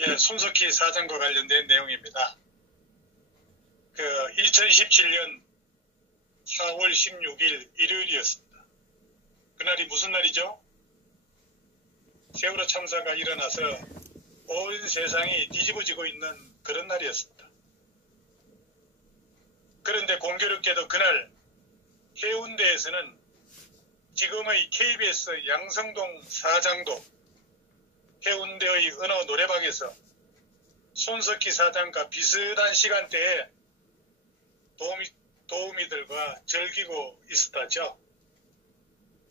예, 손석희 사장과 관련된 내용입니다. 2017년 4월 16일 일요일이었습니다. 그날이 무슨 날이죠? 세월호 참사가 일어나서 온 세상이 뒤집어지고 있는 그런 날이었습니다. 그런데 공교롭게도 그날 해운대에서는 지금의 KBS 양성동 사장도 해운대의 어느 노래방에서 손석희 사장과 비슷한 시간대에 도우미들과 즐기고 있었다죠.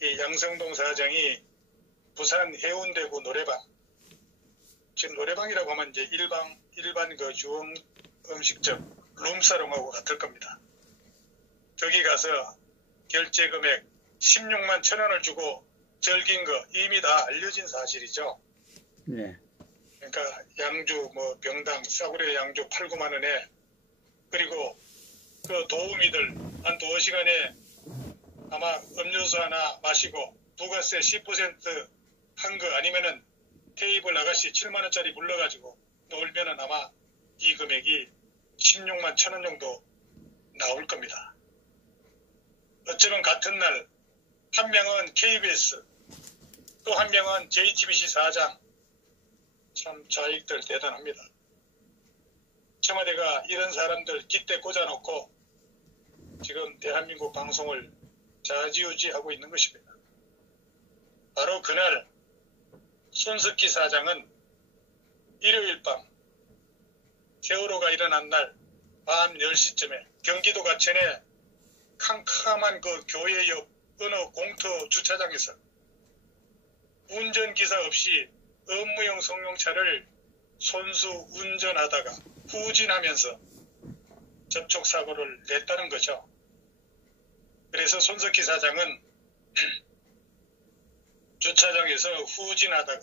이 양성동 사장이 부산 해운대구 노래방, 지금 노래방이라고 하면 이제 일반 그 유흥 음식점 룸사롱하고 같을 겁니다. 거기 가서 결제 금액 16만 1,000원을 주고 즐긴 거 이미 다 알려진 사실이죠. 네. 그러니까 양주 병당 싸구려 양주 8, 9만 원에, 그리고 그 도우미들 한 2시간에 아마 음료수 하나 마시고 부가세 10% 한 거 아니면은 테이블 아가씨 7만 원짜리 불러가지고 놀면은 아마 이 금액이 16만 1,000원 정도 나올 겁니다. 어쩌면 같은 날 한 명은 KBS, 또 한 명은 JTBC 사장. 참 자익들 대단합니다. 청와대가 이런 사람들 깃대 꽂아놓고 지금 대한민국 방송을 좌지우지하고 있는 것입니다. 바로 그날 손석희 사장은 일요일 밤 세월호가 일어난 날 밤 10시쯤에 경기도 과천의 캄캄한 그 교회 옆 어느 공터 주차장에서 운전기사 없이 업무용 승용차를 손수 운전하다가 후진하면서 접촉사고를 냈다는 거죠. 그래서 손석희 사장은 주차장에서 후진하다가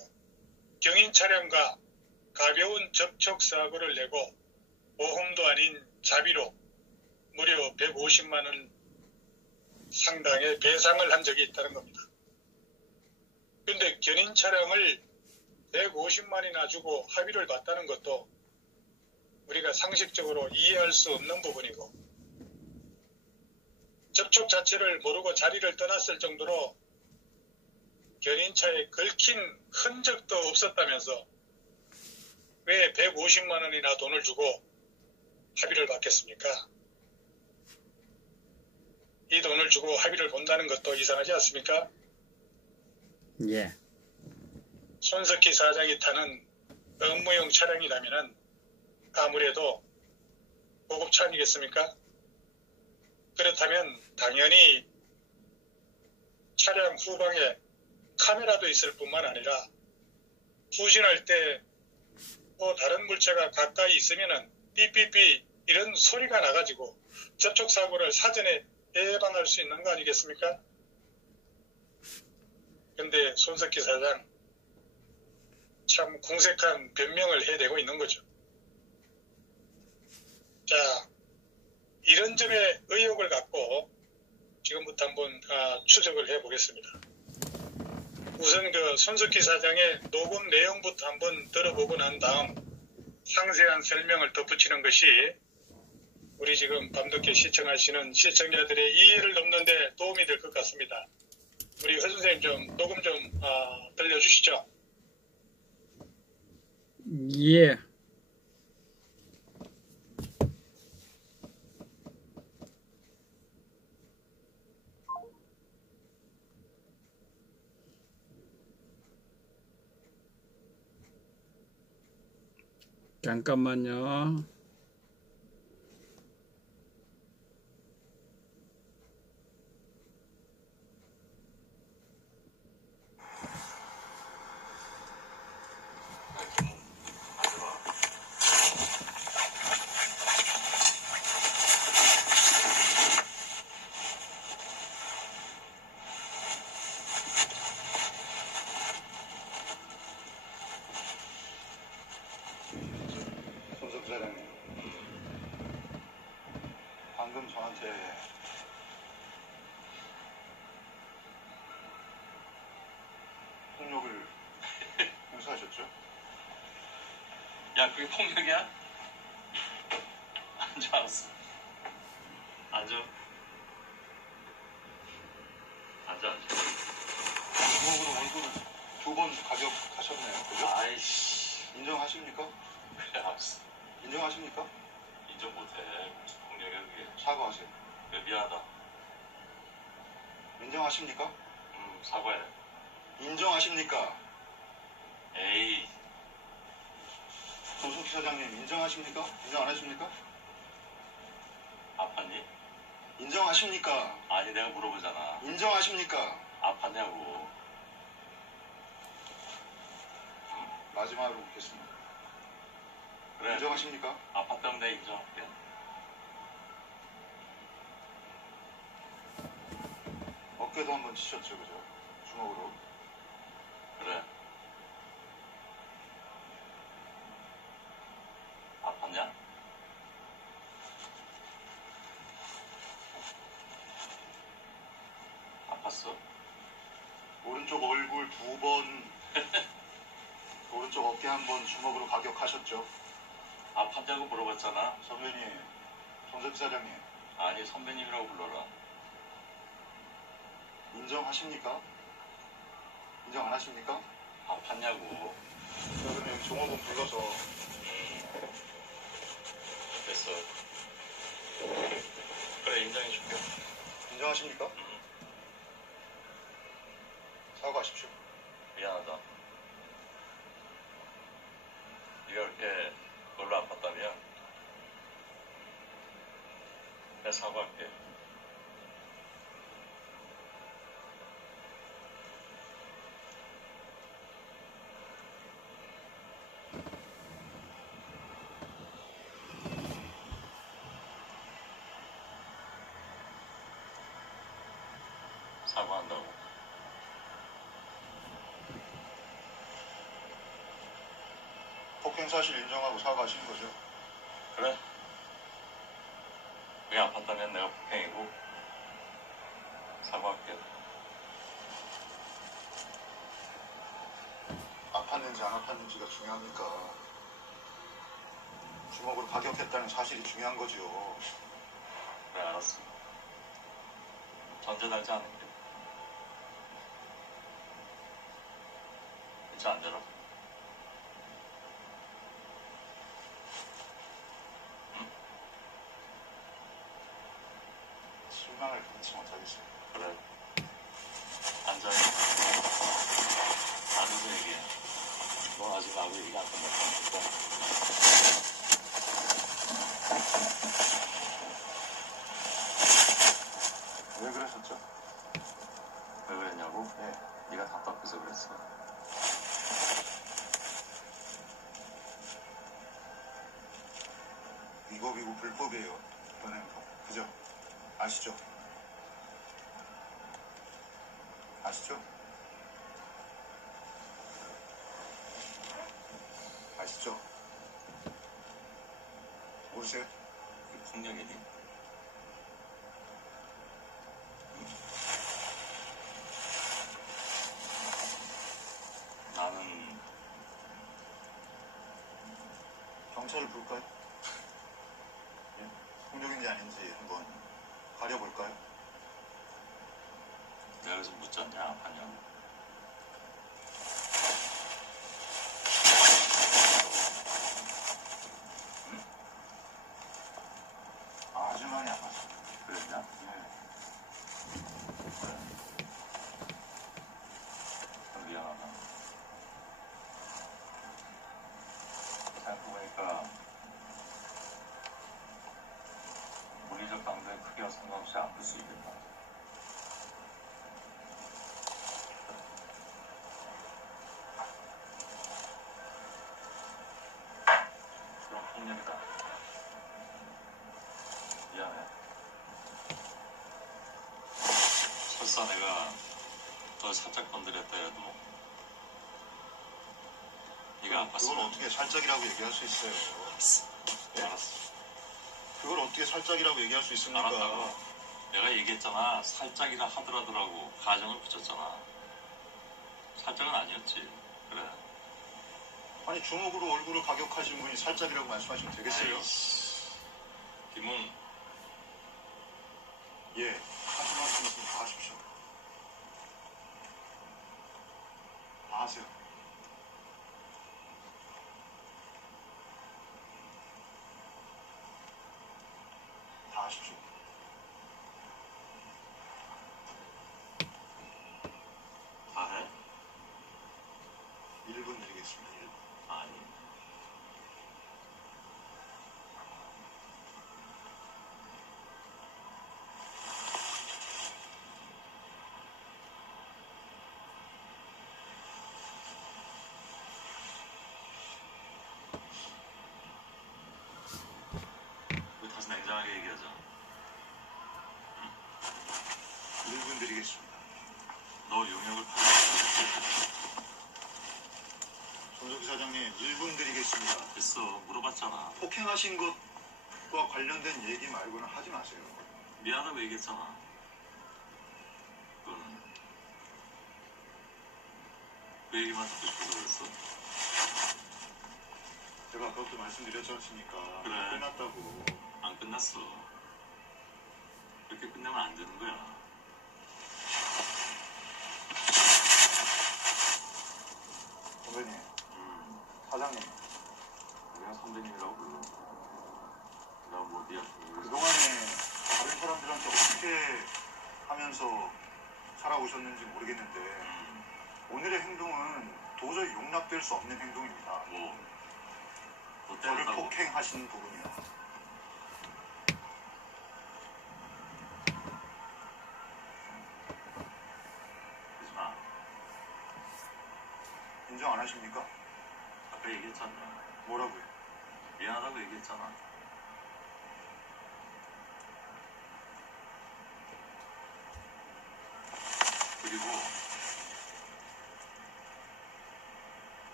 경인 차량과 가벼운 접촉사고를 내고 보험도 아닌 자비로 무려 150만 원 상당의 배상을 한 적이 있다는 겁니다. 그런데 견인 차량을 150만이나 주고 합의를 봤다는 것도 우리가 상식적으로 이해할 수 없는 부분이고, 접촉 자체를 모르고 자리를 떠났을 정도로 견인차에 긁힌 흔적도 없었다면서 왜 150만 원이나 돈을 주고 합의를 받겠습니까? 이 돈을 주고 합의를 본다는 것도 이상하지 않습니까? 예. 손석희 사장이 타는 업무용 차량이라면 아무래도 고급차 아니겠습니까? 그렇다면 당연히 차량 후방에 카메라도 있을 뿐만 아니라 후진할 때 다른 물체가 가까이 있으면은 삐삐삐 이런 소리가 나가지고 접촉사고를 사전에 예방할 수 있는 거 아니겠습니까? 근데 손석희 사장 참 궁색한 변명을 해대고 있는 거죠. 자, 이런 점에 의혹을 갖고 지금부터 한번 추적을 해보겠습니다. 우선 그 손석희 사장의 녹음 내용부터 한번 들어보고 난 다음 상세한 설명을 덧붙이는 것이 우리 지금 밤늦게 시청하시는 시청자들의 이해를 돕는 데 도움이 될 것 같습니다. 우리 허 선생님 좀 녹음 좀 들려주시죠. 예. 잠깐만요. 손석희 사장님, 방금 저한테 폭력을 행사하셨죠? 야, 그게 폭력이야? 앉아, 알았어. 앉아. 앉아. 주먹으로 얼굴을 2번 가격하셨네요. 그죠? 아이씨. 인정하십니까? 그래, 알았어. 인정하십니까? 인정 못해. 무슨 폭력이야, 그게. 사과하세요. 그래, 미안하다. 인정하십니까? 사과해. 인정하십니까? 에이, 조석희 사장님 인정하십니까? 인정 안 하십니까? 아팠니? 인정하십니까? 아니, 내가 물어보잖아. 인정하십니까? 아팠냐고. 마지막으로 묻겠습니다. 그래. 인정하십니까? 아팠다면 내가 인정할게. 어깨도 한번 치셨죠, 그죠? 주먹으로. 그래. 아팠냐? 아팠어? 오른쪽 얼굴 2번, 오른쪽 어깨 한 번 주먹으로 가격하셨죠? 아팠냐고 물어봤잖아. 선배님, 정석희 사장님 아니, 선배님이라고 불러라. 인정하십니까? 인정 안 하십니까? 아팠냐고. 자, 그럼 여기 종업원 불러서 됐어. 그래, 인정해줄게. 인정하십니까? 사과하십시오. 미안하다. 네가 그렇게 별로 아팠다면 내가 사과할게. 사과한다고. 폭행 사실 인정하고 사과하시는 거죠? 그래? 그게 아팠다면 내가 폭행이고 사과할게. 아팠는지 안 아팠는지가 중요합니까? 주먹으로 가격했다는 사실이 중요한 거죠. 그래, 알았어. 전제달지 않을게. 이제 앉아라. 실망을 금치 못하겠어요. 그래. 앉아. 앉아서 얘기해. 너 아직 나하고 얘기 안 끝났다니까. 왜 그러셨죠? 왜 그랬냐고? 네. 네가 답답해서 그랬어. 위법이고 불법이에요. 이번 행동. 그죠? 아시죠? 아시죠? 아시죠? 모르세요? 그게 폭력이니? 나는 경찰을 부를까요? 예? 폭력인지 아닌지 한번 가려볼까요? 내가 그래서 묻잖냐, 아팠냐고. 아주 많이 아팠어요. 그랬냐? 네. 그래. 그럼 미안하다. 생각해보니까 물리적 강도의 크기와 상관없이 아플 수 있겠다. 그럼 폭력이다. 미안해. 설사 내가 너 살짝 건드렸다 해도 네가 그걸 아팠으면 어떻게 살짝이라고 얘기할 수 있어요? 알았어. 그걸 어떻게 살짝이라고 얘기할 수 있습니까? 알았다고. 내가 얘기했잖아. 살짝이라 하더라더라고. 가정을 붙였잖아. 살짝은 아니었지. 그래. 아니 아니 주먹으로 얼굴을 가격하신 분이 살짝이라고 말씀하시면 되겠어요? 김은 예, 하실 말씀 있으면 다 하십시오. 다 하세요. 다 하십시오. 다 해? 1분 드리겠습니다. 1분. 아니. 우리 다시 냉정하게 얘기하자. 1분 드리겠습니다. 너 용역을 파악했어. 손석희 사장님 1분 드리겠습니다. 됐어. 물어봤잖아. 폭행하신 것과 관련된 얘기 말고는 하지 마세요. 미안하다고 얘기했잖아. 그거는. 그 얘기만 듣고 싶어서 그랬어? 제가 아까부터 말씀드렸지 않습니까? 그래. 끝났다고. 안 끝났어. 그렇게 끝내면 안 되는 거야. 선배님, 사장님, 내가 선배님이라고 불러. 내가 뭐 네 앞에 그동안에 다른 사람들한테 어떻게 하면서 살아오셨는지 모르겠는데 오늘의 행동은 도저히 용납될 수 없는 행동입니다. 너 저를 때렸다고. 폭행하신 부분이요. 그러지 마. 인정 안 하십니까? 아까 얘기했잖아. 뭐라고요? 미안하다고 얘기했잖아. 그리고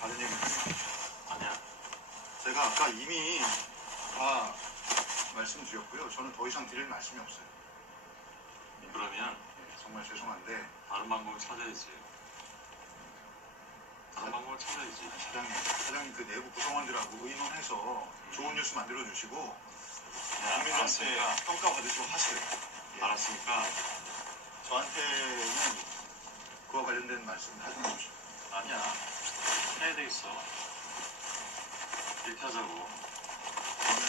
다른 얘기 하지 아니야. 제가 아까 이미 다 말씀드렸고요. 저는 더 이상 드릴 말씀이 없어요. 그러면 예, 정말 죄송한데 다른 방법을 찾아야지. 다른 방법을 찾아야지. 사장님 그 내부 구성원들하고 의논해서 좋은 뉴스 만들어 주시고 야, 국민들한테 알았으니까. 평가 받으시고 하세요. 예. 알았으니까. 저한테는 그와 관련된 말씀 하지 마십시오. 아니야. 해야 되겠어. 이렇게 하자고. 저는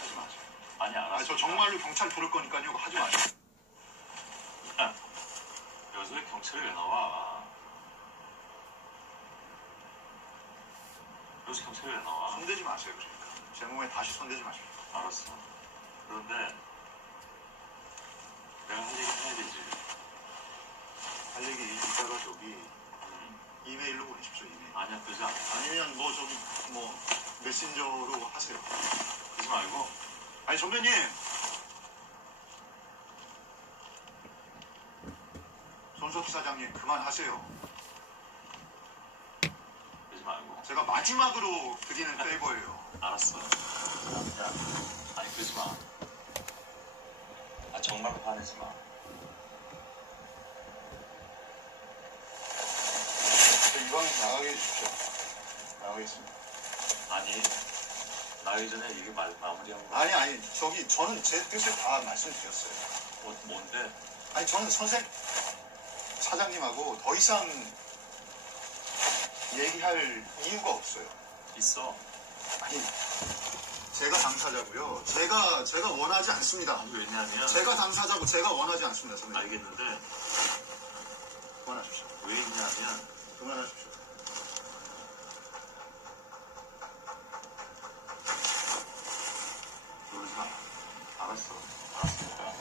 하지 마세요. 아니, 알았어. 저 정말로 경찰 부를 거니까요. 이거 하지 마세요. 여기서 왜 경찰이 왜 나와? 여기서 경찰이 왜 나와? 손대지 마세요. 그러니까. 제 몸에 다시 손대지 마십시오. 알았어. 그런데 내가 할 얘기 해야 되지. 할 얘기 이따가 저기 이메일로 보내십시오. 이메일. 아니야, 그러지 않아. 아니면 뭐 저기 뭐 메신저로 하세요. 그러지 말고. 아니 선배님. 손석희 사장님 그만하세요. 그러지 말고. 제가 마지막으로 드리는 페이버예요. 알았어. 야, 아니, 그러지 마. 아, 정말로 화내지 마. 이왕 나가게 해주십시오. 나가겠습니다. 아니, 나가기 전에 이게 마무리한 거. 아니 저는 제 뜻을 다 말씀드렸어요. 뭔데? 아니 저는 사장님하고 더 이상 얘기할 이유가 없어요. 있어. 아니 제가 당사자고요. 제가 원하지 않습니다. 왜냐면. 제가 당사자고 제가 원하지 않습니다. 선생님. 알겠는데, 그만하십시오. 왜 있냐면, 그만하십시오. 그러지 마. 알았어. 알았으니까.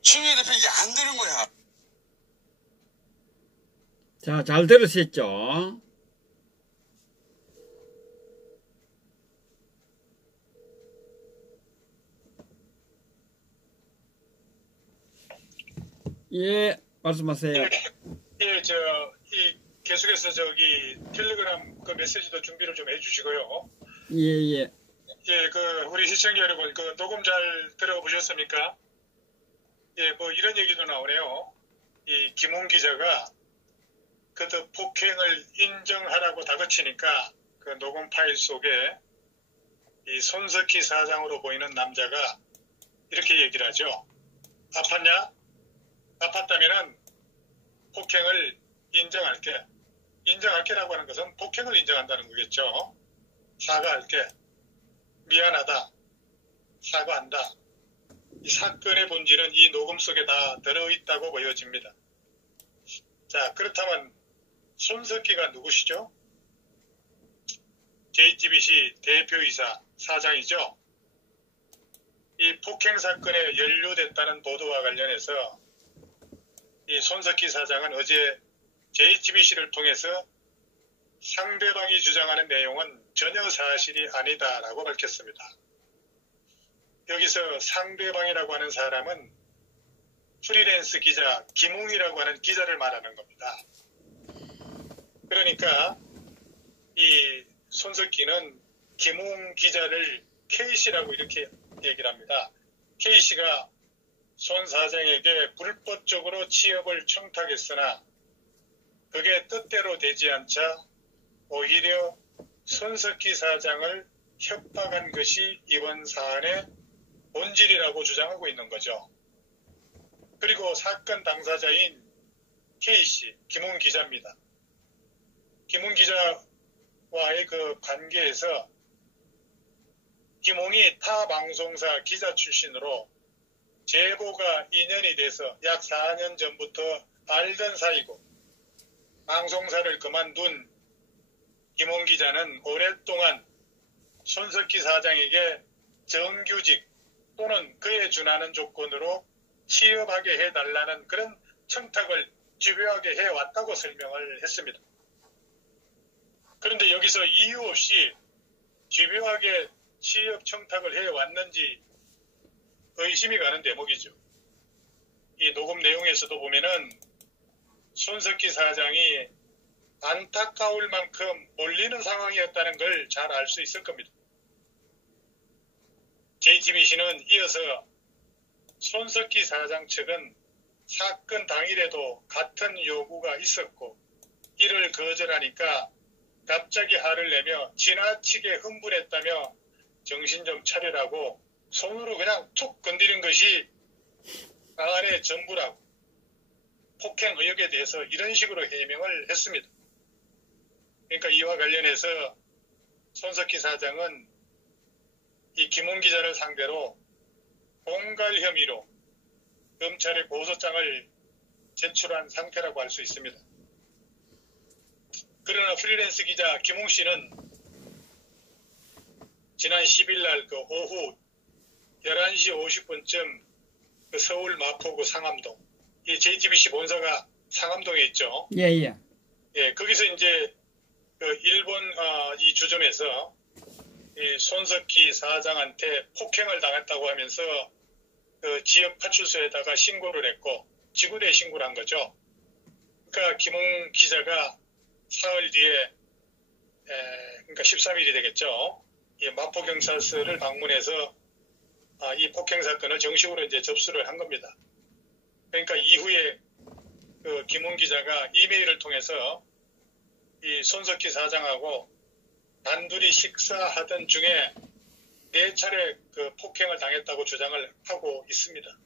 추미애 대표 이게 안 되는 거야. 자, 잘 들으셨죠? 예, 말씀하세요. 예, 계속해서 저기 텔레그램 그 메시지도 준비를 좀 해주시고요. 예, 예. 예, 우리 시청자 여러분, 녹음 잘 들어보셨습니까? 예, 뭐 이런 얘기도 나오네요. 이 김웅 기자가 그저 폭행을 인정하라고 다그치니까 그 녹음 파일 속에 이 손석희 사장으로 보이는 남자가 이렇게 얘기를 하죠. 아팠냐? 아팠다면은 폭행을 인정할게. 인정할게라고 하는 것은 폭행을 인정한다는 거겠죠. 사과할게. 미안하다. 사과한다. 이 사건의 본질은 이 녹음 속에 다 들어있다고 보여집니다. 자, 그렇다면 손석희가 누구시죠? JTBC 대표이사 사장이죠. 이 폭행 사건에 연루됐다는 보도와 관련해서 이 손석희 사장은 어제 JTBC를 통해서 상대방이 주장하는 내용은 전혀 사실이 아니다라고 밝혔습니다. 여기서 상대방이라고 하는 사람은 프리랜스 기자 김웅이라고 하는 기자를 말하는 겁니다. 그러니까 이 손석희는 김웅 기자를 K씨라고 이렇게 얘기를 합니다. K씨가 손 사장에게 불법적으로 취업을 청탁했으나 그게 뜻대로 되지 않자 오히려 손석희 사장을 협박한 것이 이번 사안의 본질이라고 주장하고 있는 거죠. 그리고 사건 당사자인 K씨, 김웅 기자입니다. 김웅 기자와의 그 관계에서 김웅이 타 방송사 기자 출신으로 제보가 인연이 돼서 약 4년 전부터 알던 사이고 방송사를 그만둔 김웅 기자는 오랫동안 손석희 사장에게 정규직 또는 그에 준하는 조건으로 취업하게 해달라는 그런 청탁을 집요하게 해왔다고 설명을 했습니다. 그런데 여기서 이유 없이 집요하게 취업 청탁을 해왔는지 의심이 가는 대목이죠. 이 녹음 내용에서도 보면은 손석희 사장이 안타까울 만큼 몰리는 상황이었다는 걸 잘 알 수 있을 겁니다. JTBC는 이어서 손석희 사장 측은 사건 당일에도 같은 요구가 있었고 이를 거절하니까 갑자기 화를 내며 지나치게 흥분했다며 정신 좀 차리라고 손으로 그냥 툭 건드린 것이 사안의 전부라고 폭행 의혹에 대해서 이런 식으로 해명을 했습니다. 그러니까 이와 관련해서 손석희 사장은 이 김웅 기자를 상대로 공갈 혐의로 검찰에 고소장을 제출한 상태라고 할 수 있습니다. 그러나 프리랜스 기자 김웅 씨는 지난 10일 날 그 오후 11시 50분쯤 그 서울 마포구 상암동, 이 JTBC 본사가 상암동에 있죠. 예. 예, 거기서 이제 그 일본 이 주점에서 이 손석희 사장한테 폭행을 당했다고 하면서 그 지역 파출소에다가 신고를 했고 지구대에 신고를 한 거죠. 그러니까 김웅 기자가 사흘 뒤에 그러니까 13일이 되겠죠. 이 마포경찰서를 방문해서 이 폭행 사건을 정식으로 이제 접수를 한 겁니다. 그러니까 이후에 그 김웅 기자가 이메일을 통해서 이 손석희 사장하고 단둘이 식사하던 중에 4차례 그 폭행을 당했다고 주장을 하고 있습니다.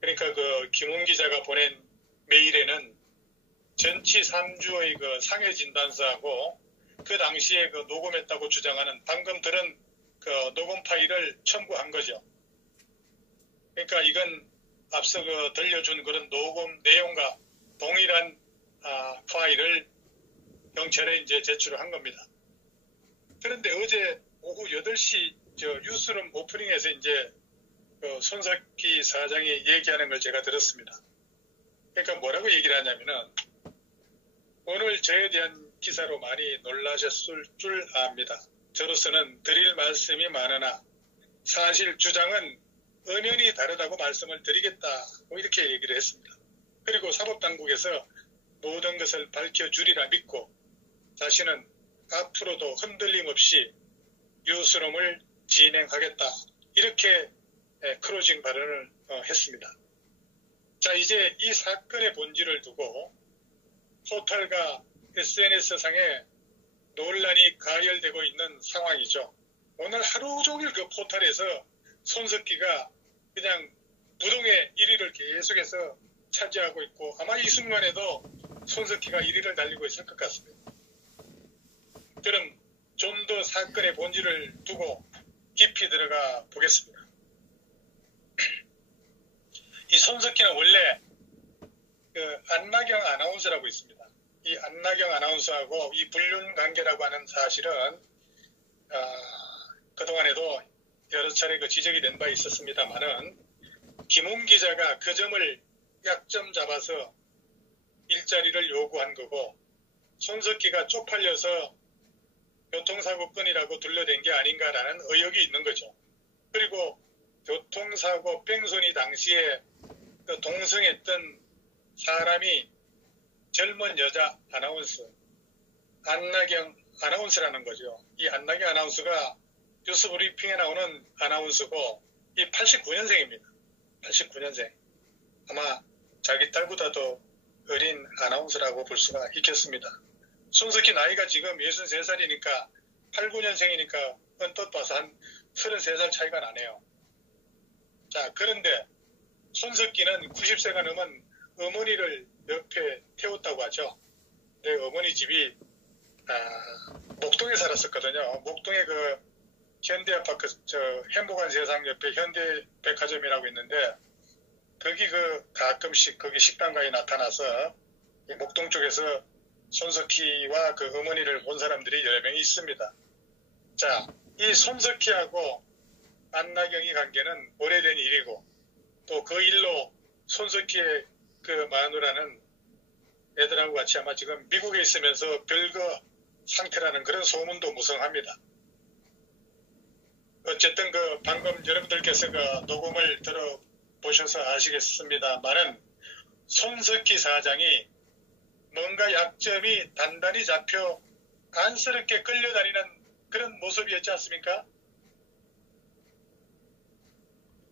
그러니까 그 김웅 기자가 보낸 메일에는 전치 3주의 그 상해 진단서하고 그 당시에 그 녹음했다고 주장하는 방금 들은 그 녹음 파일을 첨부한 거죠. 그러니까 이건 앞서 그 들려준 그런 녹음 내용과 동일한 파일을 경찰에 이제 제출을 한 겁니다. 그런데 어제 오후 8시 뉴스룸 오프닝에서 이제 그 손석희 사장이 얘기하는 걸 제가 들었습니다. 그러니까 뭐라고 얘기를 하냐면은 오늘 저에 대한 기사로 많이 놀라셨을 줄 압니다. 저로서는 드릴 말씀이 많으나 사실 주장은 은연히 다르다고 말씀을 드리겠다. 이렇게 얘기를 했습니다. 그리고 사법당국에서 모든 것을 밝혀주리라 믿고 자신은 앞으로도 흔들림 없이 뉴스룸을 진행하겠다. 이렇게 클로징 발언을 했습니다. 자, 이제 이 사건의 본질을 두고 포털과 SNS상에 논란이 가열되고 있는 상황이죠. 오늘 하루 종일 그 포털에서 손석희가 그냥 부동의 1위를 계속해서 차지하고 있고 아마 이 순간에도 손석희가 1위를 달리고 있을 것 같습니다. 그럼 좀 더 사건의 본질을 두고 깊이 들어가 보겠습니다. 이 손석희는 원래 그 안나경 아나운서라고 있습니다. 이 안나경 아나운서하고 이 불륜 관계라고 하는 사실은 그동안에도 여러 차례 그 지적이 된 바 있었습니다만은 김웅 기자가 그 점을 약점 잡아서 일자리를 요구한 거고 손석희가 쪽팔려서 교통사고건이라고 둘러댄 게 아닌가라는 의혹이 있는 거죠. 그리고 교통사고 뺑소니 당시에 그 동승했던 사람이 젊은 여자 아나운서 안나경 아나운서라는 거죠. 이 안나경 아나운서가 뉴스 브리핑에 나오는 아나운서고 이 89년생입니다. 89년생. 아마 자기 딸보다도 어린 아나운서라고 볼 수가 있겠습니다. 손석희 나이가 지금 63살이니까 89년생이니까 언뜻 봐서 한 33살 차이가 나네요. 자, 그런데 손석희는 90세가 넘은 어머니를 옆에 태웠다고 하죠. 내 어머니 집이 목동에 살았었거든요. 목동에 그 현대아파트 행복한 세상 옆에 현대백화점이라고 있는데 거기 그 가끔씩 거기 식당가에 나타나서 이 목동 쪽에서 손석희와 그 어머니를 본 사람들이 여러 명이 있습니다. 자, 이 손석희하고 안나경의 관계는 오래된 일이고 또 그 일로 손석희의 그 마누라는 애들하고 같이 아마 지금 미국에 있으면서 별거 상태라는 그런 소문도 무성합니다. 어쨌든 그 방금 여러분들께서 그 녹음을 들어보셔서 아시겠습니다만은 손석희 사장이 뭔가 약점이 단단히 잡혀 안쓰럽게 끌려다니는 그런 모습이었지 않습니까?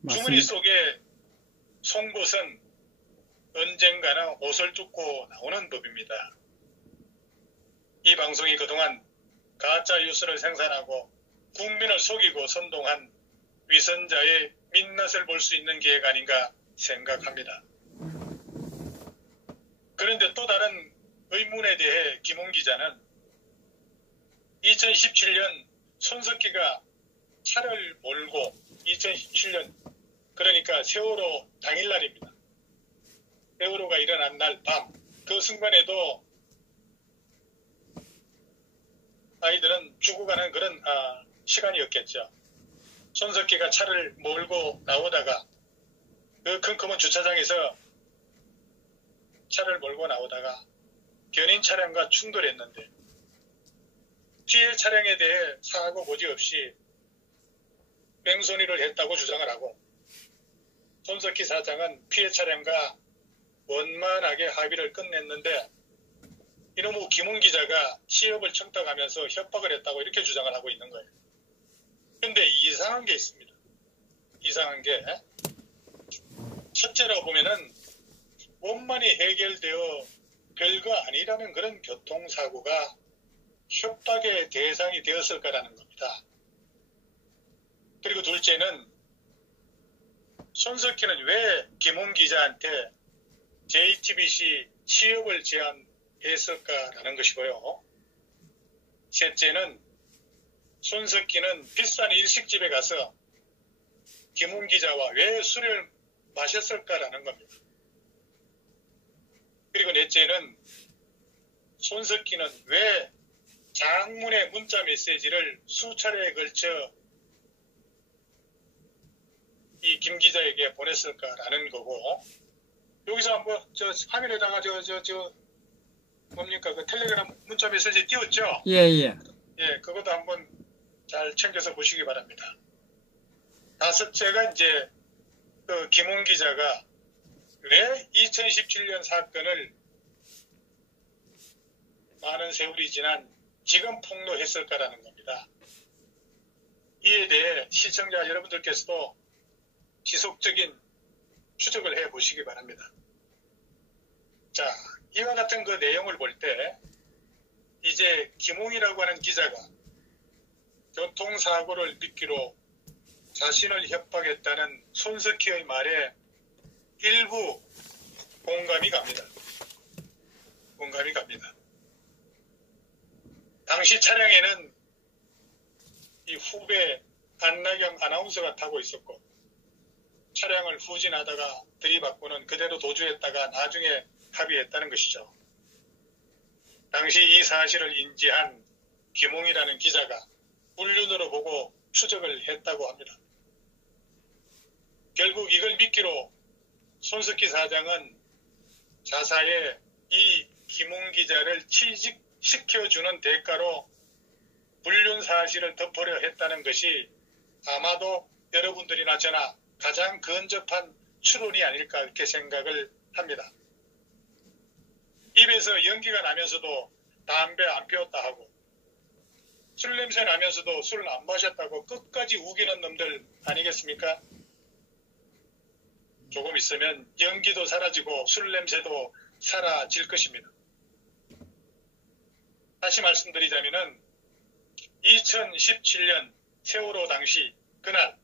맞습니다. 주머니 속에 송곳은 언젠가는 옷을 뚫고 나오는 법입니다. 이 방송이 그동안 가짜 뉴스를 생산하고 국민을 속이고 선동한 위선자의 민낯을 볼 수 있는 기회가 아닌가 생각합니다. 그런데 또 다른 의문에 대해 김웅 기자는 2017년 손석희가 차를 몰고 2017년 그러니까 세월호 당일날입니다. 세월호가 일어난 날 밤 그 순간에도 아이들은 죽어가는 그런 시간이었겠죠. 손석희가 차를 몰고 나오다가 그 컴컴한 주차장에서 차를 몰고 나오다가 견인 차량과 충돌했는데 피해 차량에 대해 사고 고지 없이 뺑소니를 했다고 주장을 하고 손석희 사장은 피해 차량과 원만하게 합의를 끝냈는데 이놈의 김웅 기자가 취업을 청탁하면서 협박을 했다고 이렇게 주장을 하고 있는 거예요. 그런데 이상한 게 있습니다. 이상한 게 첫째로 보면은 원만히 해결되어 별거 아니라는 그런 교통사고가 협박의 대상이 되었을까라는 겁니다. 그리고 둘째는 손석희는 왜 김웅 기자한테 JTBC 취업을 제안했을까라는 것이고요. 셋째는 손석희는 비싼 일식집에 가서 김웅 기자와 왜 술을 마셨을까라는 겁니다. 그리고 넷째는 손석희는 왜 장문의 문자 메시지를 수차례에 걸쳐 이 김 기자에게 보냈을까라는 거고, 여기서 한번 화면에다가 뭡니까 그 텔레그램 문자 메시지 띄웠죠? 예. 예, 그것도 한번 잘 챙겨서 보시기 바랍니다. 다섯째가 이제 그 김웅 기자가 왜 2017년 사건을 많은 세월이 지난 지금 폭로했을까라는 겁니다. 이에 대해 시청자 여러분들께서도 지속적인 보시기 바랍니다. 자, 이와 같은 그 내용을 볼 때 이제 김웅이라고 하는 기자가 교통사고를 미끼로 자신을 협박했다는 손석희의 말에 일부 공감이 갑니다. 공감이 갑니다. 당시 차량에는 이 후배 안나경 아나운서가 타고 있었고 차량을 후진하다가 들이받고는 그대로 도주했다가 나중에 합의했다는 것이죠. 당시 이 사실을 인지한 김웅이라는 기자가 불륜으로 보고 추적을 했다고 합니다. 결국 이걸 미끼로 손석희 사장은 자사에 이 김웅 기자를 취직시켜주는 대가로 불륜 사실을 덮으려 했다는 것이 아마도 여러분들이나 저나 가장 근접한 추론이 아닐까 이렇게 생각을 합니다. 입에서 연기가 나면서도 담배 안 피웠다 하고 술 냄새 나면서도 술 안 마셨다고 끝까지 우기는 놈들 아니겠습니까? 조금 있으면 연기도 사라지고 술 냄새도 사라질 것입니다. 다시 말씀드리자면은 2017년 세월호 당시 그날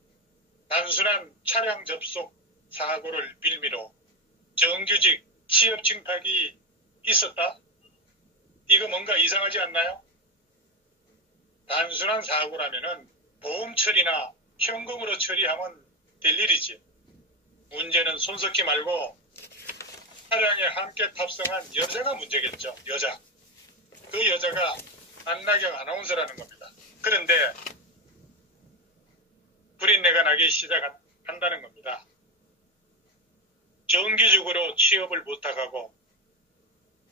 단순한 차량 접속 사고를 빌미로 정규직 취업 징탁이 있었다? 이거 뭔가 이상하지 않나요? 단순한 사고라면은 보험 처리나 현금으로 처리하면 될 일이지. 문제는 손석희 말고 차량에 함께 탑승한 여자가 문제겠죠. 여자. 그 여자가 안나경 아나운서라는 겁니다. 그런데 불인내가 나기 시작한다는 겁니다. 정기적으로 취업을 부탁하고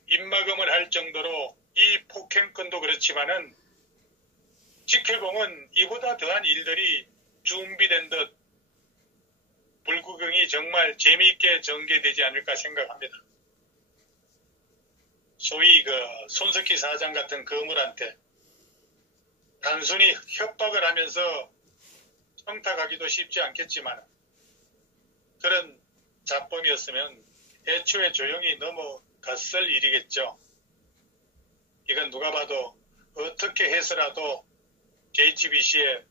입막음을 할 정도로 이 폭행건도 그렇지만은 직회봉은 이보다 더한 일들이 준비된 듯 불구경이 정말 재미있게 전개되지 않을까 생각합니다. 소위 그 손석희 사장 같은 거물한테 단순히 협박을 하면서 청탁하기도 쉽지 않겠지만 그런 잡범이었으면 애초에 조용히 넘어갔을 일이겠죠. 이건 누가 봐도 어떻게 해서라도 JTBC에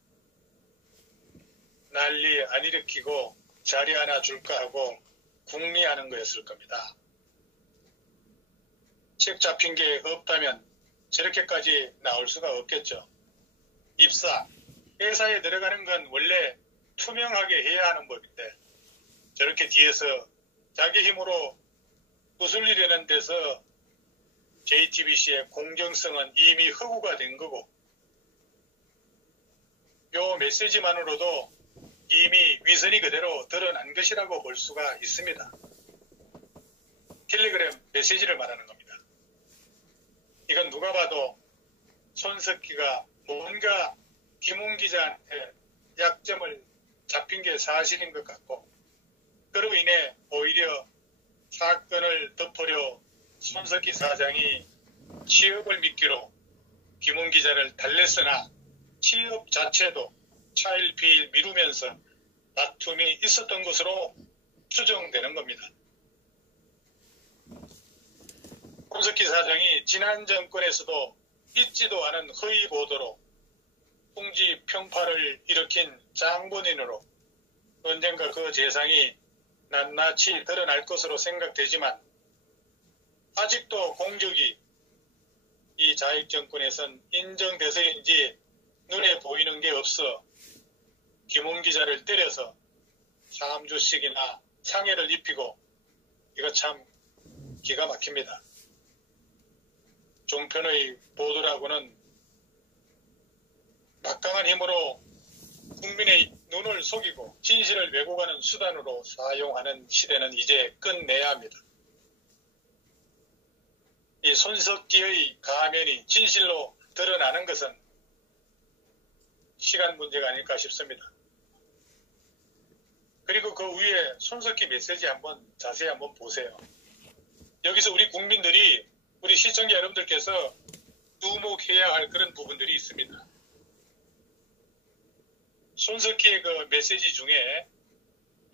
난리 안 일으키고 자리 하나 줄까 하고 궁리하는 거였을 겁니다. 책 잡힌 게 없다면 저렇게까지 나올 수가 없겠죠. 입사, 회사에 들어가는 건 원래 투명하게 해야 하는 법인데 저렇게 뒤에서 자기 힘으로 구슬리려는 데서 JTBC의 공정성은 이미 허구가 된 거고 요 메시지만으로도 이미 위선이 그대로 드러난 것이라고 볼 수가 있습니다. 텔레그램 메시지를 말하는 겁니다. 이건 누가 봐도 손석희가 뭔가 김웅 기자한테 약점을 잡힌 게 사실인 것 같고 그로 인해 오히려 사건을 덮으려 손석희 사장이 취업을 미끼로 김웅 기자를 달랬으나 취업 자체도 차일피일 미루면서 다툼이 있었던 것으로 추정되는 겁니다. 손석희 사장이 지난 정권에서도 있지도 않은 허위 보도로 풍지 평파를 일으킨 장본인으로 언젠가 그 재상이 낱낱이 드러날 것으로 생각되지만 아직도 공적이 이 자익정권에선 인정돼서인지 눈에 보이는 게 없어 김웅 기자를 때려서 3주씩이나 상해를 입히고 이거 참 기가 막힙니다. 종편의 보도라고는 막강한 힘으로 국민의 눈을 속이고 진실을 왜곡하는 수단으로 사용하는 시대는 이제 끝내야 합니다. 이 손석희의 가면이 진실로 드러나는 것은 시간 문제가 아닐까 싶습니다. 그리고 그 위에 손석희 메시지 한번 자세히 한번 보세요. 여기서 우리 국민들이 우리 시청자 여러분들께서 주목해야 할 그런 부분들이 있습니다. 손석희의 그 메시지 중에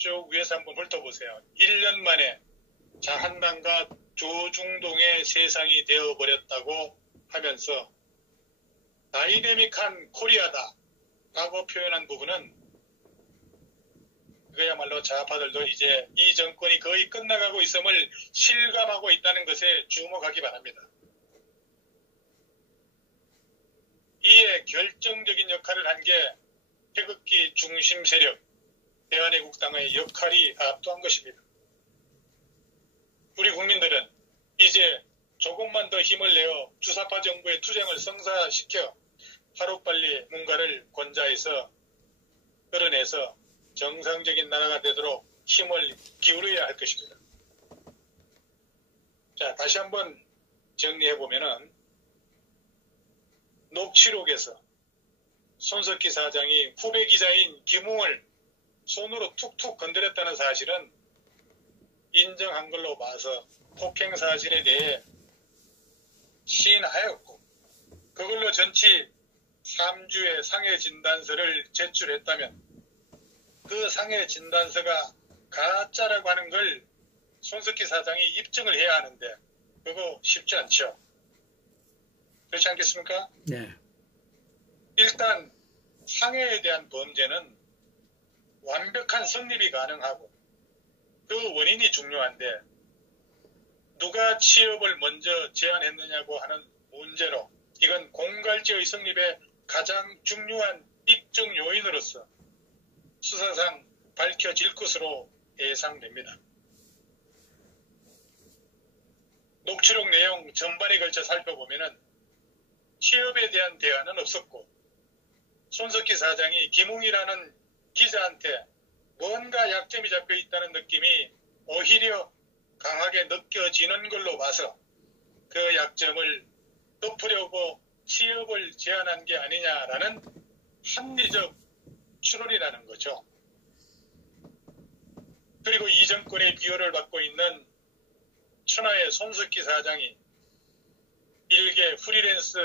쭉 위에서 한번 훑어보세요. 1년 만에 자한당과 조중동의 세상이 되어버렸다고 하면서 다이내믹한 코리아다 라고 표현한 부분은 그야말로 좌파들도 이제 이 정권이 거의 끝나가고 있음을 실감하고 있다는 것에 주목하기 바랍니다. 이에 결정적인 역할을 한 게 태극기 중심 세력 대한애국당의 역할이 압도한 것입니다. 우리 국민들은 이제 조금만 더 힘을 내어 주사파 정부의 투쟁을 성사시켜 하루빨리 뭔가를 권자해서 끌어내서 정상적인 나라가 되도록 힘을 기울여야 할 것입니다. 자, 다시 한번 정리해보면은 녹취록에서 손석희 사장이 후배 기자인 김웅을 손으로 툭툭 건드렸다는 사실은 인정한 걸로 봐서 폭행 사실에 대해 시인하였고 그걸로 전치 3주의 상해 진단서를 제출했다면 그 상해 진단서가 가짜라고 하는 걸 손석희 사장이 입증을 해야 하는데 그거 쉽지 않죠. 그렇지 않겠습니까? 네. 일단 상해에 대한 범죄는 완벽한 성립이 가능하고 그 원인이 중요한데 누가 취업을 먼저 제안했느냐고 하는 문제로 이건 공갈죄의 성립의 가장 중요한 입증 요인으로서 수사상 밝혀질 것으로 예상됩니다. 녹취록 내용 전반에 걸쳐 살펴보면 취업에 대한 대안은 없었고 손석희 사장이 김웅이라는 기자한테 뭔가 약점이 잡혀 있다는 느낌이 오히려 강하게 느껴지는 걸로 봐서 그 약점을 덮으려고 취업을 제안한 게 아니냐라는 합리적 추론이라는 거죠. 그리고 이 정권의 비호를 받고 있는 천하의 손석희 사장이 일개 프리랜스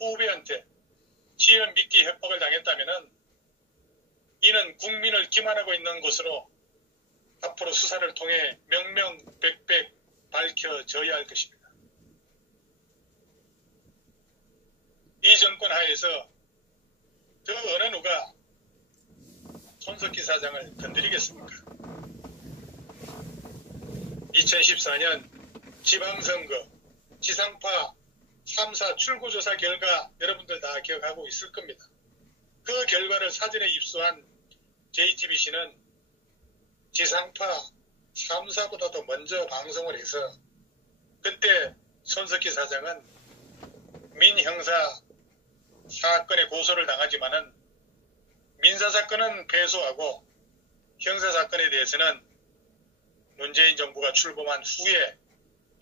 후배한테 취업 미끼 협박을 당했다면 이는 국민을 기만하고 있는 것으로 앞으로 수사를 통해 명명백백 밝혀져야 할 것입니다. 이 정권 하에서 그 어느 누가 손석희 사장을 건드리겠습니까? 2014년 지방선거 지상파 3사 출구조사 결과 여러분들 다 기억하고 있을 겁니다. 그 결과를 사전에 입수한 JTBC는 지상파 3사보다도 먼저 방송을 해서 그때 손석희 사장은 민형사 사건에 고소를 당하지만은 민사사건은 패소하고 형사사건에 대해서는 문재인 정부가 출범한 후에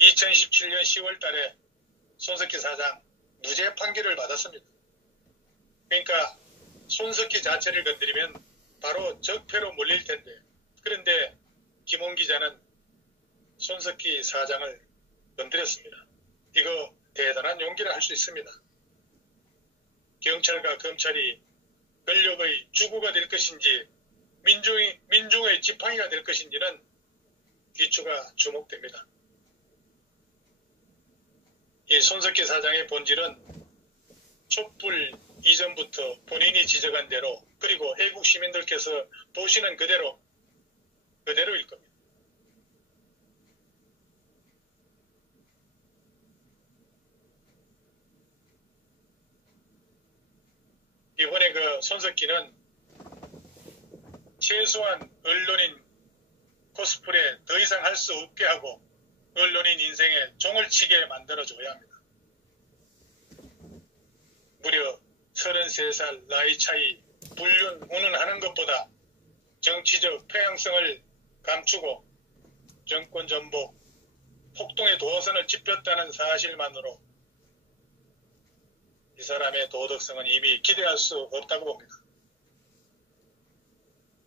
2017년 10월 달에 손석희 사장 무죄 판결을 받았습니다. 그러니까 손석희 자체를 건드리면 바로 적폐로 몰릴 텐데 그런데 김홍 기자는 손석희 사장을 건드렸습니다. 이거 대단한 용기를 할 수 있습니다. 경찰과 검찰이 권력의 주구가 될 것인지 민중의 지팡이가 될 것인지는 귀추가 주목됩니다. 이 손석희 사장의 본질은 촛불 이전부터 본인이 지적한 대로 그리고 애국 시민들께서 보시는 그대로일 겁니다. 이번에 그 손석희는 최소한 언론인 코스프레 더 이상 할 수 없게 하고 언론인 인생에 종을 치게 만들어줘야 합니다. 무려 33살 나이 차이 불륜 운운하는 것보다 정치적 폐양성을 감추고 정권 전복 폭동의 도선을 짚었다는 사실만으로 이 사람의 도덕성은 이미 기대할 수 없다고 봅니다.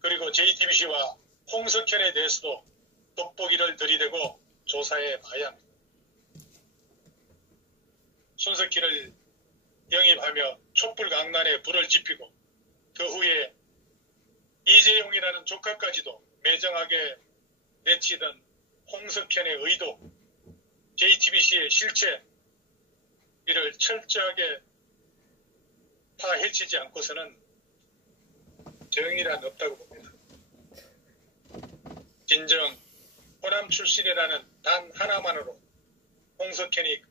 그리고 JTBC와 홍석현에 대해서도 돋보기를 들이대고 조사해 봐야 합니다. 손석희를 영입하며 촛불 강난에 불을 지피고 그 후에 이재용이라는 조카까지도 매정하게 내치던 홍석현의 의도, JTBC의 실체, 이를 철저하게 파헤치지 않고서는 정의란 없다고 봅니다. 진정 호남 출신이라는 단 하나만으로 홍석현이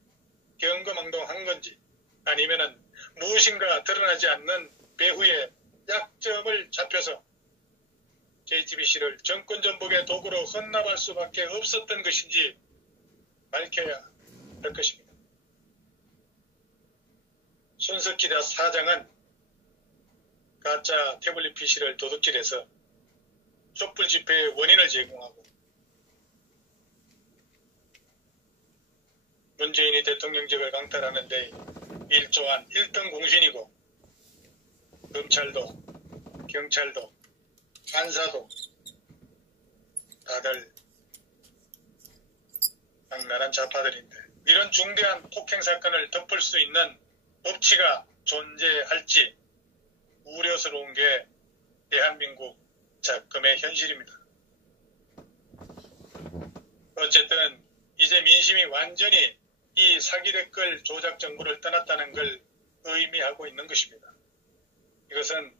경거망동한 건지, 아니면은 무엇인가 드러나지 않는 배후의 약점을 잡혀서 JTBC를 정권 전복의 도구로 헌납할 수밖에 없었던 것인지 밝혀야 할 것입니다. 손석희 사장은 가짜 태블릿 PC를 도둑질해서 촛불 집회의 원인을 제공하고 문재인이 대통령직을 강탈하는 데 일조한 1등 공신이고, 검찰도 경찰도 판사도 다들 악랄한 좌파들인데, 이런 중대한 폭행 사건을 덮을 수 있는 법치가 존재할지 우려스러운 게 대한민국 작금의 현실입니다. 어쨌든 이제 민심이 완전히 이 사기 댓글 조작 정부를 떠났다는 걸 의미하고 있는 것입니다. 이것은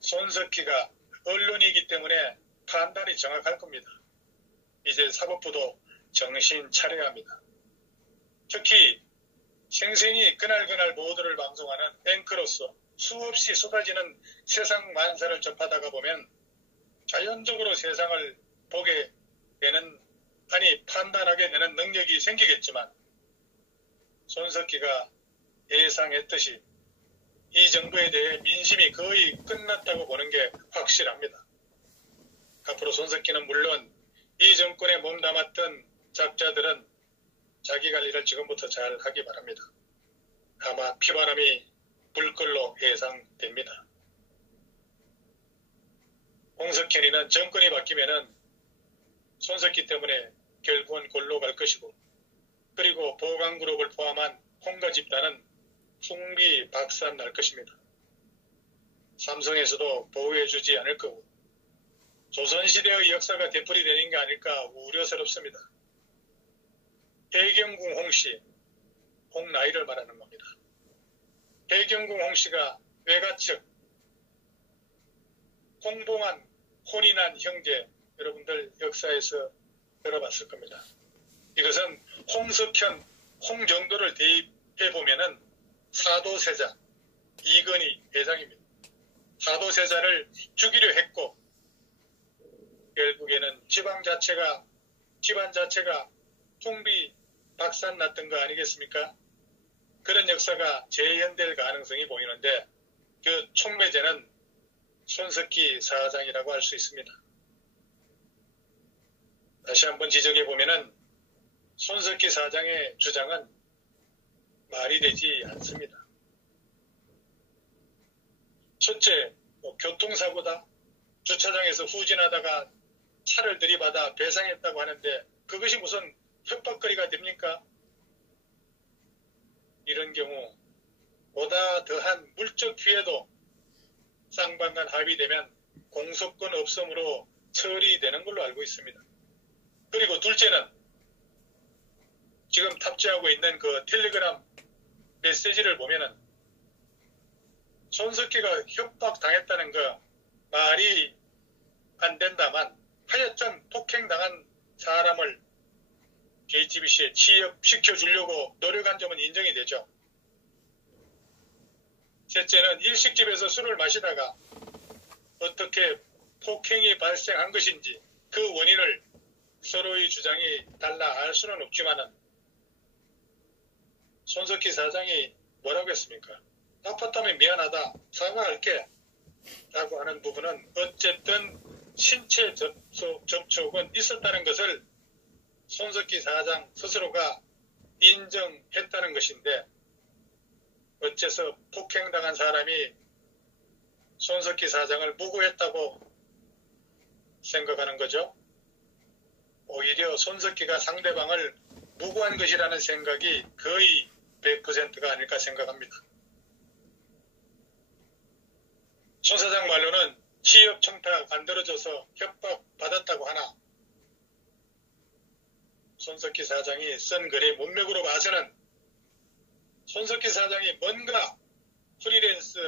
손석희가 언론이기 때문에 판단이 정확할 겁니다. 이제 사법부도 정신 차려야 합니다. 특히 생생히 그날그날 모두를 방송하는 앵커로서 수없이 쏟아지는 세상 만사를 접하다가 보면 자연적으로 세상을 보게 되는, 아니 판단하게 되는 능력이 생기겠지만, 손석희가 예상했듯이 이 정부에 대해 민심이 거의 끝났다고 보는 게 확실합니다. 앞으로 손석희는 물론 이 정권에 몸담았던 작자들은 자기 관리를 지금부터 잘 하기 바랍니다. 아마 피바람이 불 걸로 예상됩니다. 홍석현이는 정권이 바뀌면은 손석희 때문에 결국은 골로 갈 것이고, 그리고 보강그룹을 포함한 홍가 집단은 풍비박산 날 것입니다. 삼성에서도 보호해주지 않을 거고, 조선시대의 역사가 되풀이되는 게 아닐까 우려스럽습니다. 해경궁 홍씨, 홍나이를 말하는 겁니다. 해경궁 홍씨가 외가 측 홍봉한 혼인한 형제, 여러분들 역사에서 들어봤을 겁니다. 이것은 홍석현, 홍정도를 대입해보면은 사도세자 이건희 회장입니다. 사도세자를 죽이려 했고, 결국에는 집안 자체가 풍비박산 났던 거 아니겠습니까? 그런 역사가 재현될 가능성이 보이는데, 그 촉매제는 손석희 사장이라고 할 수 있습니다. 다시 한번 지적해보면은 손석희 사장의 주장은 말이 되지 않습니다. 첫째, 교통사고다, 주차장에서 후진하다가 차를 들이받아 배상했다고 하는데 그것이 무슨 협박거리가 됩니까? 이런 경우 보다 더한 물적 피해도 쌍방간 합의되면 공소권 없음으로 처리되는 걸로 알고 있습니다. 그리고 둘째는 지금 탑재하고 있는 그 텔레그램 메시지를 보면은 손석희가 협박당했다는 거 말이 안 된다만, 하여튼 폭행당한 사람을 JTBC에 취업시켜 주려고 노력한 점은 인정이 되죠. 셋째는 일식집에서 술을 마시다가 어떻게 폭행이 발생한 것인지 그 원인을 서로의 주장이 달라 알 수는 없지만은 손석희 사장이 뭐라고 했습니까? 아팠다면 미안하다, 사과할게 라고 하는 부분은 어쨌든 신체 접촉은 있었다는 것을 손석희 사장 스스로가 인정했다는 것인데, 어째서 폭행당한 사람이 손석희 사장을 무고했다고 생각하는 거죠? 오히려 손석희가 상대방을 무고한 것이라는 생각이 거의 100%가 아닐까 생각합니다. 손 사장 말로는 취업 청탁 안 들어줘서 협박 받았다고 하나 손석희 사장이 쓴 글의 문맥으로 봐서는 손석희 사장이 뭔가 프리랜스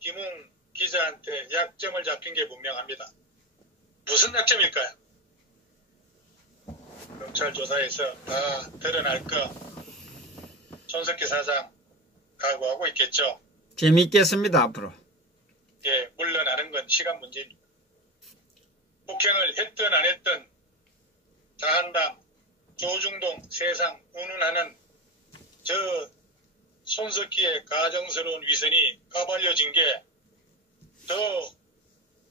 김웅 기자한테 약점을 잡힌 게 분명합니다. 무슨 약점일까요? 경찰 조사에서 다 드러날 거 손석희 사장 각오하고 있겠죠. 재미있겠습니다, 앞으로. 예, 물러나는 건 시간 문제입니다. 폭행을 했든 안 했든 자한당 조중동 세상 운운하는 저 손석희의 가정스러운 위선이 까발려진 게 더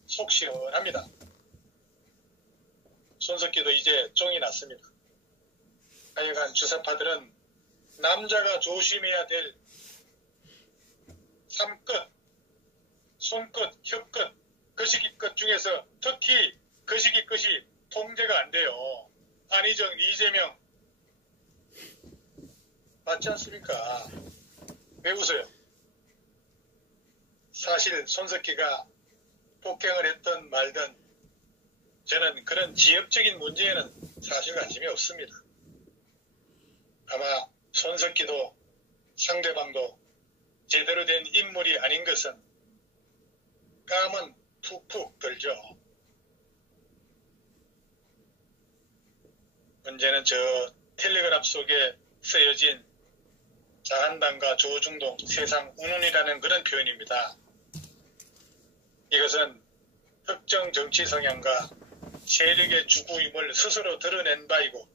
속 시원합니다. 손석희도 이제 쫑이 났습니다. 하여간 주사파들은 남자가 조심해야 될 삼끝, 손끝, 혀끝, 거시기끝 중에서 특히 거시기끝이 통제가 안 돼요. 안희정, 이재명 맞지 않습니까? 왜 웃어요? 사실 손석희가 폭행을 했든 말든 저는 그런 지역적인 문제에는 사실 관심이 없습니다. 아마 손석희도 상대방도 제대로 된 인물이 아닌 것은 감은 푹푹 들죠. 문제는 저 텔레그램 속에 쓰여진 자한당과 조중동 세상 운운이라는 그런 표현입니다. 이것은 특정 정치 성향과 세력의 주구임을 스스로 드러낸 바이고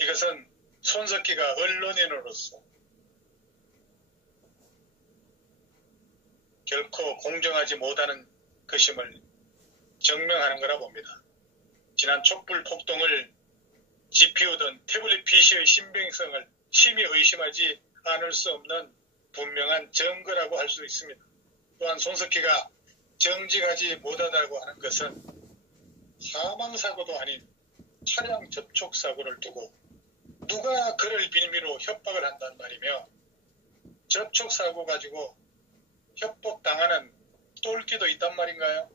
이것은 손석희가 언론인으로서 결코 공정하지 못하는 것임을 증명하는 거라 봅니다. 지난 촛불 폭동을 지피우던 태블릿 PC의 신빙성을 심히 의심하지 않을 수 없는 분명한 증거라고 할 수 있습니다. 또한 손석희가 정직하지 못하다고 하는 것은 사망사고도 아닌 차량 접촉사고를 두고 누가 그를 빌미로 협박을 한단 말이며 접촉사고 가지고 협박당하는 똘끼도 있단 말인가요?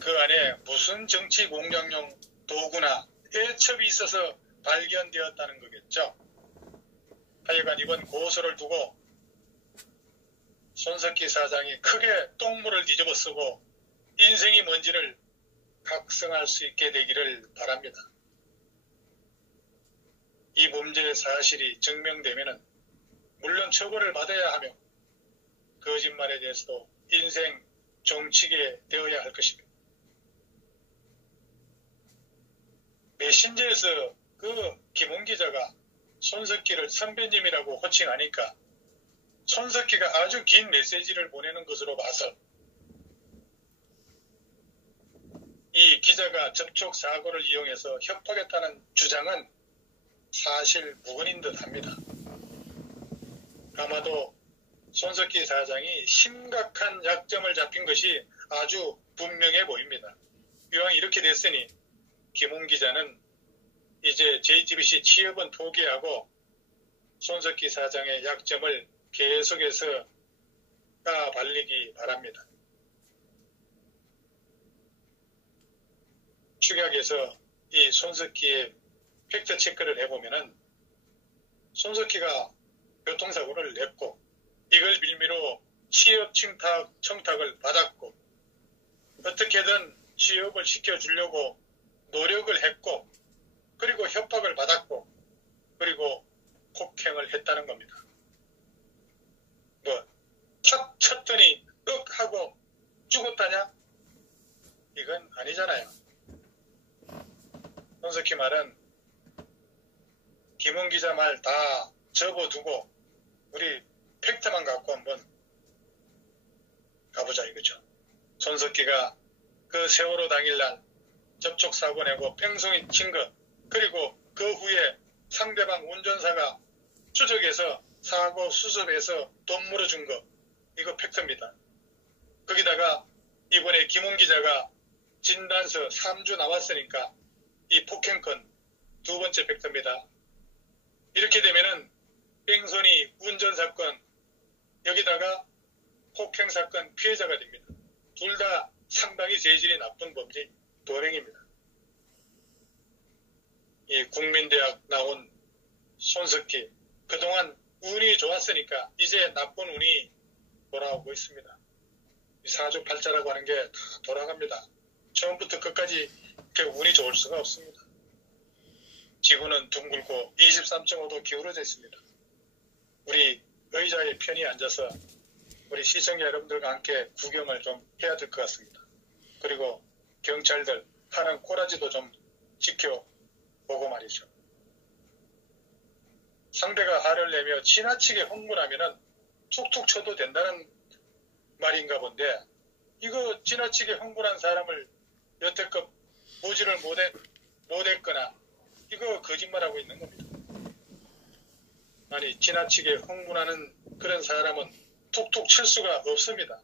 그 안에 무슨 정치 공작용 도구나 애첩이 있어서 발견되었다는 거겠죠. 하여간 이번 고소를 두고 손석희 사장이 크게 똥물을 뒤집어 쓰고 인생이 뭔지를 각성할 수 있게 되기를 바랍니다. 이 범죄의 사실이 증명되면 물론 처벌을 받아야 하며 거짓말에 대해서도 인생 종치게 되어야 할 것입니다. 메신저에서 그 김웅 기자가 손석희를 선배님이라고 호칭하니까 손석희가 아주 긴 메시지를 보내는 것으로 봐서 이 기자가 접촉 사고를 이용해서 협박했다는 주장은 사실 무근인 듯 합니다. 아마도 손석희 사장이 심각한 약점을 잡힌 것이 아주 분명해 보입니다. 이왕 이렇게 됐으니 김웅 기자는 이제 JTBC 취업은 포기하고 손석희 사장의 약점을 계속해서 까발리기 바랍니다. 축약에서 이 손석희의 팩트체크를 해보면은 손석희가 교통사고를 냈고 이걸 빌미로 취업 청탁을 받았고 어떻게든 취업을 시켜주려고 노력을 했고 그리고 협박을 받았고 그리고 폭행을 했다는 겁니다. 뭐 탁 쳤더니 윽 하고 죽었다냐? 이건 아니잖아요. 손석희 말은 김웅 기자 말 다 접어두고 우리 팩트만 갖고 한번 가보자 이거죠. 손석희가 그 세월호 당일날 접촉사고 내고 뺑소니 친 것 그리고 그 후에 상대방 운전사가 추적해서 사고 수습해서 돈 물어준 거 이거 팩트입니다. 거기다가 이번에 김웅 기자가 진단서 3주 나왔으니까 이 폭행건 두 번째 팩트입니다. 이렇게 되면은 뺑소니 운전사건 여기다가 폭행 사건 피해자가 됩니다. 둘 다 상당히 재질이 나쁜 범죄 도행입니다. 이 국민대학 나온 손석희, 그동안 운이 좋았으니까 이제 나쁜 운이 돌아오고 있습니다. 사주팔자라고 하는 게 다 돌아갑니다. 처음부터 끝까지 이렇게 운이 좋을 수가 없습니다. 지구는 둥글고 23.5도 기울어져 있습니다. 우리 의자의 편히 앉아서 우리 시청자 여러분들과 함께 구경을 좀 해야 될 것 같습니다. 그리고 경찰들 하는 꼬라지도 좀 지켜보고 말이죠. 상대가 화를 내며 지나치게 흥분하면은 툭툭 쳐도 된다는 말인가 본데, 이거 지나치게 흥분한 사람을 여태껏 보지를 못했거나 이거 거짓말하고 있는 겁니다. 아니, 지나치게 흥분하는 그런 사람은 툭툭 칠 수가 없습니다.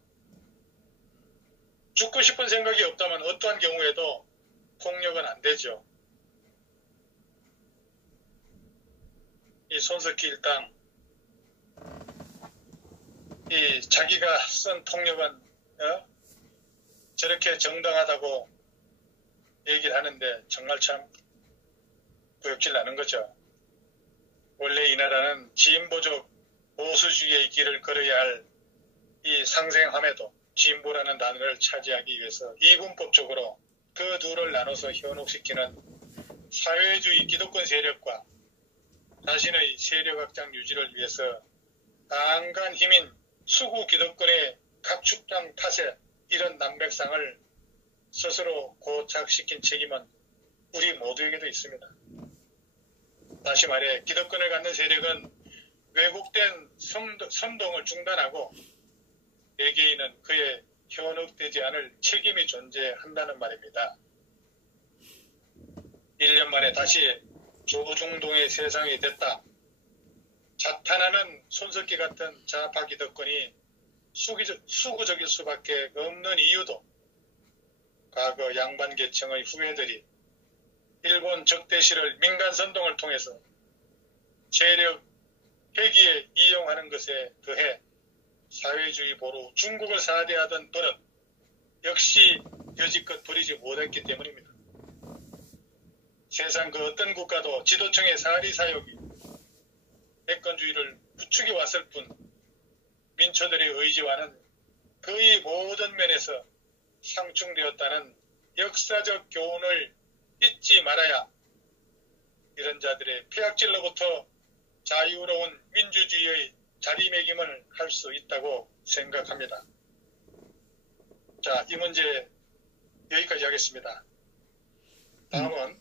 죽고 싶은 생각이 없다면 어떠한 경우에도 폭력은 안 되죠. 이 손석희 일당, 이 자기가 쓴 폭력은 저렇게 정당하다고 얘기를 하는데 정말 참 구역질 나는 거죠. 원래 이 나라는 진보적 보수주의의 길을 걸어야 할 이 상생함에도 진보라는 단어를 차지하기 위해서 이분법적으로 그 둘을 나눠서 현혹시키는 사회주의 기득권 세력과 자신의 세력 확장 유지를 위해서 강한 힘인 수구 기득권의 각축당 탓에 이런 난백상을 스스로 고착시킨 책임은 우리 모두에게도 있습니다. 다시 말해 기득권을 갖는 세력은 왜곡된 선동을 중단하고 개개인은 그에 현혹되지 않을 책임이 존재한다는 말입니다. 1년 만에 다시 조중동의 세상이 됐다. 자탄하는 손석희 같은 좌파 기득권이 수구적일 수밖에 없는 이유도 과거 양반계층의 후예들이 일본 적대시를 민간선동을 통해서 세력 회기에 이용하는 것에 더해 사회주의 보루 중국을 사대하던 버릇 역시 여지껏 버리지 못했기 때문입니다. 세상 그 어떤 국가도 지도층의 사리사욕이 백권주의를 부추겨 왔을 뿐 민초들의 의지와는 거의 모든 면에서 상충되었다는 역사적 교훈을 잊지 말아야 이런 자들의 폐악질로부터 자유로운 민주주의의 자리매김을 할 수 있다고 생각합니다. 자, 이 문제 여기까지 하겠습니다. 다음은